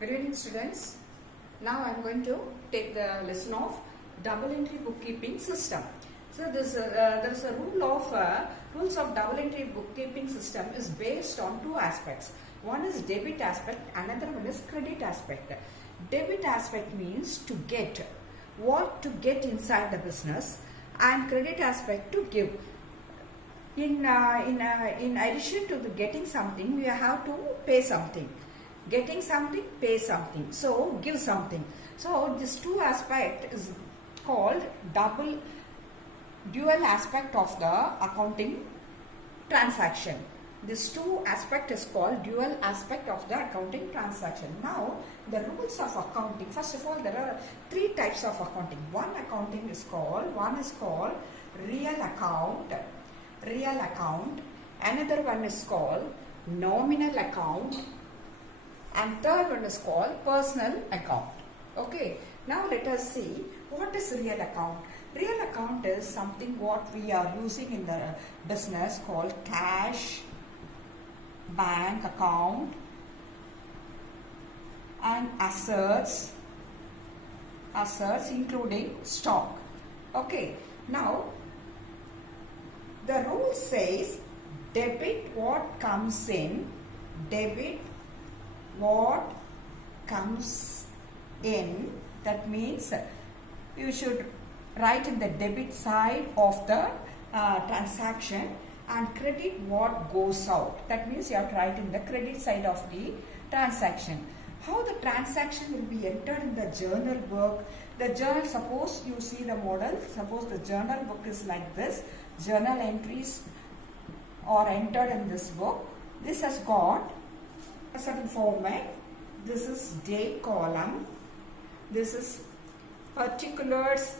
Good evening, students. Now I am going to take the lesson of double entry bookkeeping system. So there is a rules of double entry bookkeeping system is based on two aspects. One is debit aspect, another one is credit aspect. Debit aspect means to get, what to get inside the business, and credit aspect to give. In addition to the getting something, we have to pay something. Getting something, pay something. So give something. So this two aspect is called dual aspect of the accounting transaction. This two aspect is called dual aspect of the accounting transaction. Now the rules of accounting. First of all, there are three types of accounting. One is called real account. Another one is called nominal account, and third one is called personal account. Okay, now let us see what is real account. Real account is something what we are using in the business called cash, bank account, and assets including stock. Okay, now the rule says debit what comes in, that means you should write in the debit side of the transaction, and credit what goes out, that means you have to write in the credit side of the transaction. How the transaction will be entered in the journal book? The journal, suppose you see the model, suppose the journal book is like this. Journal entries are entered in this book. This has got a certain format. This is date column. This is particulars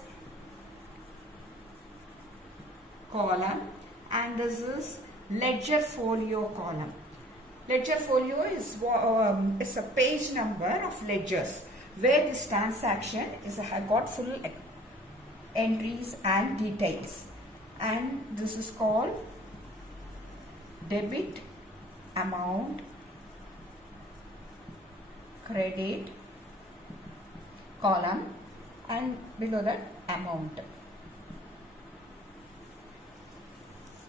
column, and this is ledger folio column. Ledger folio is a page number of ledgers where this transaction is got full entries and details. And this is called debit amount, credit column, and below that amount.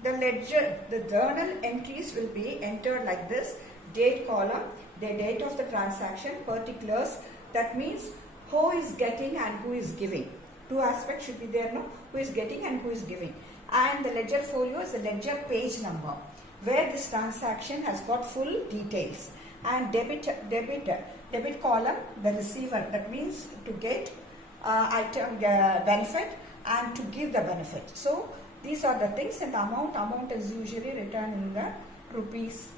The journal entries will be entered like this. Date column, the date of the transaction, particulars, that means who is getting and who is giving. Two aspects should be there, no? Who is getting and who is giving. And the ledger folio is the ledger page number where this transaction has got full details. And debit column, the receiver, that means to get item benefit and to give the benefit. So these are the things. And the amount is usually written in the rupees.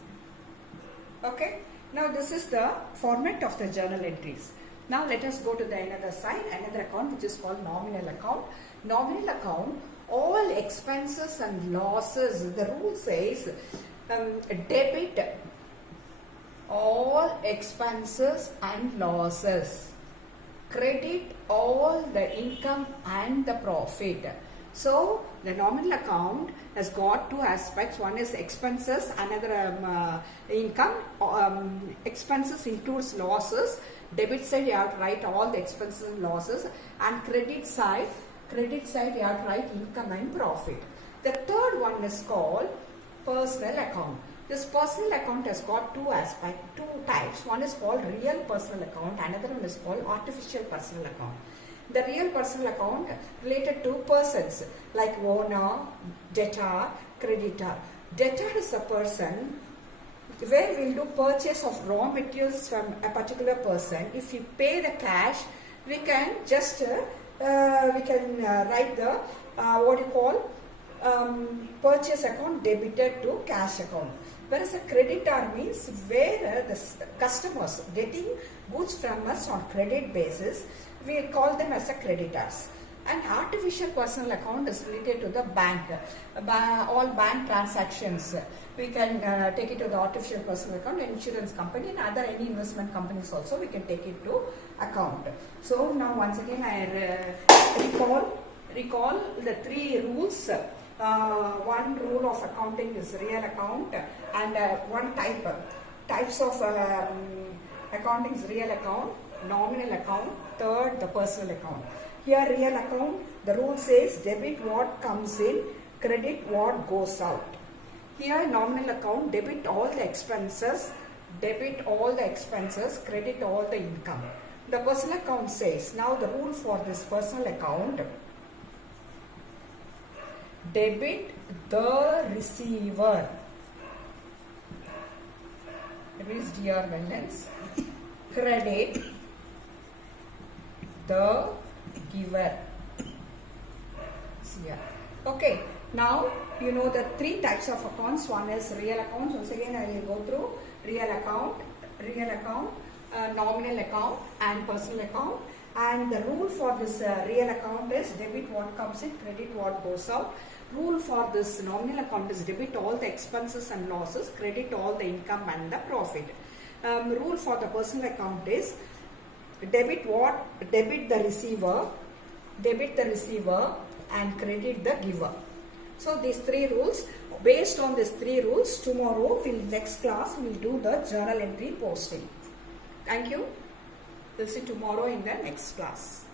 Okay, now this is the format of the journal entries. Now let us go to the another side, another account, which is called nominal account. Nominal account, all expenses and losses, the rule says debit all expenses and losses, credit all the income and the profit. So the nominal account has got two aspects. One is expenses, another income. Expenses includes losses. Debit side you have to write all the expenses and losses, and credit side you have to write income and profit. The third one is called personal account. This personal account has got two types. One is called real personal account, another one is called artificial personal account. The real personal account related to persons like owner, debtor, creditor. Debtor is a person where we will do purchase of raw materials from a particular person. If you pay the cash, we can just write the purchase account debited to cash account. Whereas a creditor means where the customers getting goods from us on credit basis, we call them as a creditors. And artificial personal account is related to the bank. All bank transactions, we can take it to the artificial personal account. Insurance company and other any investment companies also we can take it to account. So now once again I recall the three rules. One rule of accounting is real account, and one types of Accounting is real account, nominal account, third the personal account. Here real account, the rule says debit what comes in, credit what goes out. Here nominal account, debit all the expenses, credit all the income. The personal account says, now the rule for this personal account, debit the receiver, that means DR balance, credit the giver. Here. Okay, now you know the three types of accounts. One is real accounts. Once again I will go through real account, nominal account and personal account. And the rule for this real account is debit what comes in, credit what goes out. Rule for this nominal account is debit all the expenses and losses, credit all the income and the profit. Rule for the personal account is debit the receiver and credit the giver. So these three rules. Based on these three rules, tomorrow next class we'll do the journal entry posting. Thank you. We'll see tomorrow in the next class.